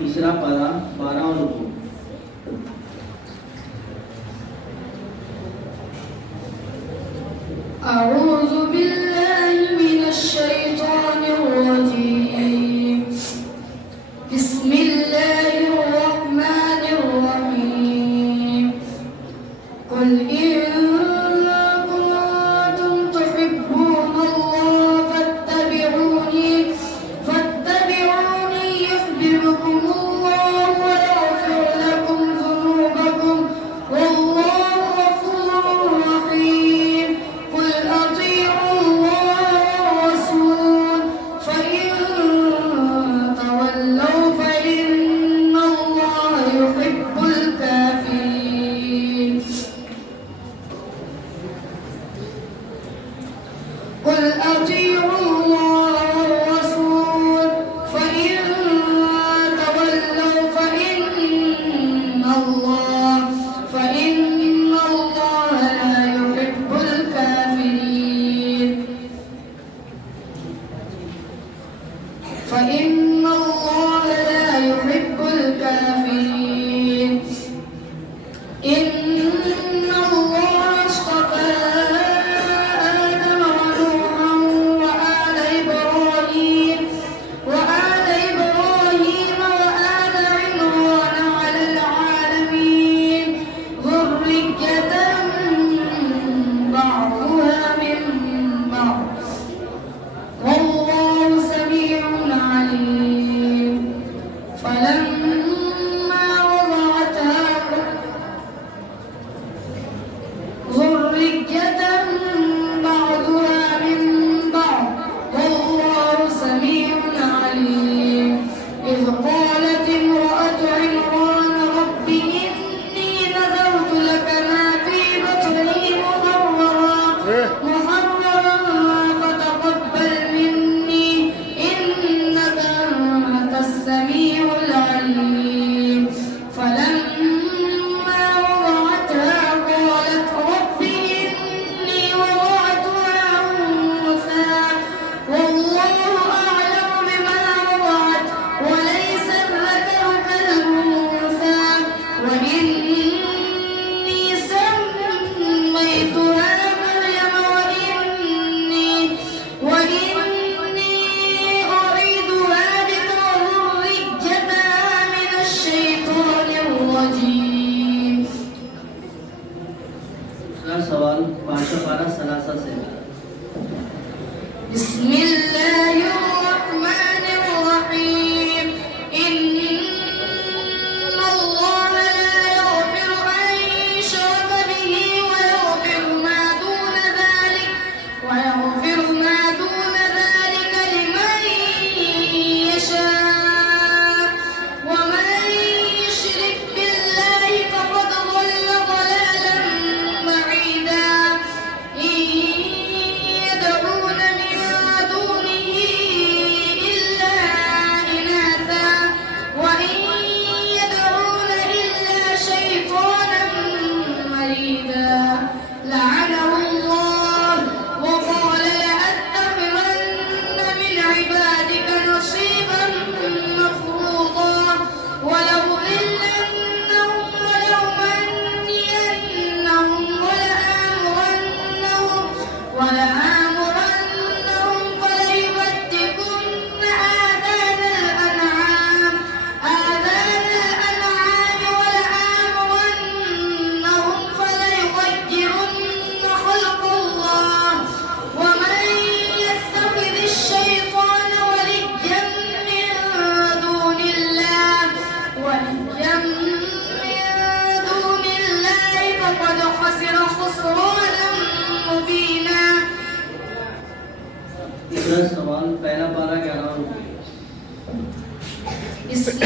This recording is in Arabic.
तीसरा पारा 12 रुकू। أعوذ بالله من الشيطان الرجيم. بسم الله الرحمن الرحيم. قل إن كنتم تحبون الله فاتبعوني يحببكم الله ويغفر لكم ذنوبكم والله غفور رحيم. قل أطيعوا الله والرسول فإن تولوا فإن الله يحب الكافرين. قل أطيعوا الله والرسول فإن تولوا فإن الله لا يحب الكافرين. فإن الله لا يحب الكافرين. إن الله اصطفى آدم ونوحا وآل إبراهيم وآل عمران على العالمين ذرية بعضها من بعض والله سميع عليم. فلما وضعتها ذرية بعضها من بعض والله سميع عليم. إذ قالت امرأة عمران رب إني نذرت لك ما في بطني محررا فتقبل مني إنك أنت السميع العليم. فلما وضعتها قالت رب إني وضعتها أنثى والله أعلم بما وضعت وليس الذكر كالأنثى وإني سميتها مريم وإني أعيذها بك وذريتها من الشيطان الرجيم. दूसरा सवाल 512 से। بسم الله الرحمن الرحيم. إن الله لا يغفر أن يشرك به ويغفر ما دون ذلك لمن يشاء ومن يشرك بالله فقد ضل ضلالا بعيدا. إن يدعون من دونه إلا إناثا وإن يدعون إلا شيطانا مريدا. لعنه الله وقال لأتخذن من عبادك نصيبا مفروضا ولأضلنهم ولأمنينهم ولآمرنهم فليبتكن آذان الأنعام ولآمرنهم فليغيرن خلق الله. ومن يتخذ الشيطان وليا من دون الله فقد خسر خسرانا مبينا. तीसरा सवाल पहला पारा 11 रुकू। بسم